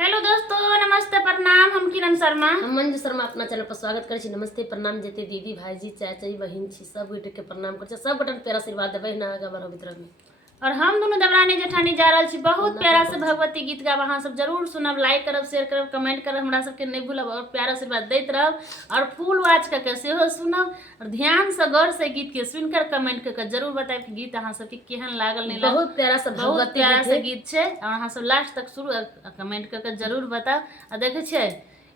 Hello दोस्तों, नमस्ते प्रणाम। हम किरण शर्मा, हम मंजू शर्मा अपना चैनल पर स्वागत करे छी। नमस्ते प्रणाम जते दीदी भाईजी चाची बहन छी सब गोटे के प्रणाम करे छी। सब गोटे प्यारा आशीर्वाद देबै ना आगे बढ़ो भीतर में। और हम दोनों देवरानी जेठानी जा रहल छी बहुत प्यारा से भगवती गीत गाब। अहाँ सब जरूर सुनब, लाइक करब, शेयर करब, कमेंट करब, हमरा सबके नहीं भूलब और प्यारा आशीर्वाद दैत रहब। और फुल वॉच करके सेहो सुनब और ध्यान से गौर से गीत के सुनकर कमेंट करके जरूर बताएब कि गीत अहाँ सबके केहन लागल नहीं लागल। बहुत प्यारा से बहुत प्यारा से गीत छै और अहाँ सब लास्ट तक शुरू कमेंट करके जरूर बताओ। और देखे छियै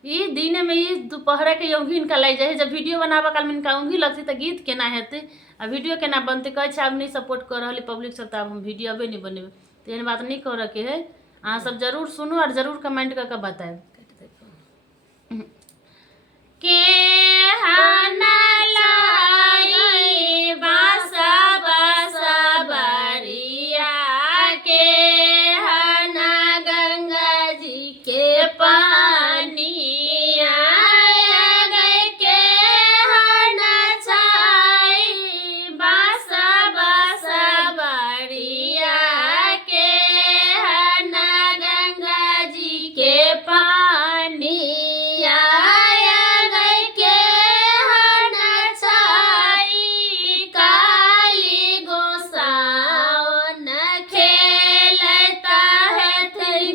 ई दिन में ई दोपहर के योगी इनका लग जाए जब वीडियो बनाबे काल में इनका ऊँघी लगती तो गीत केना हेतै आ वीडियो केना बनते। कहे छै आब नहीं सपोर्ट कर रही पब्लिक सब, तो अब हम वीडियो अबे नहीं बनेबे। तो एहन बात नहीं करे के है। अहाँ सब जरूर सुनू और जरूर कमेंट करके बताएब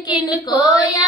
के कोई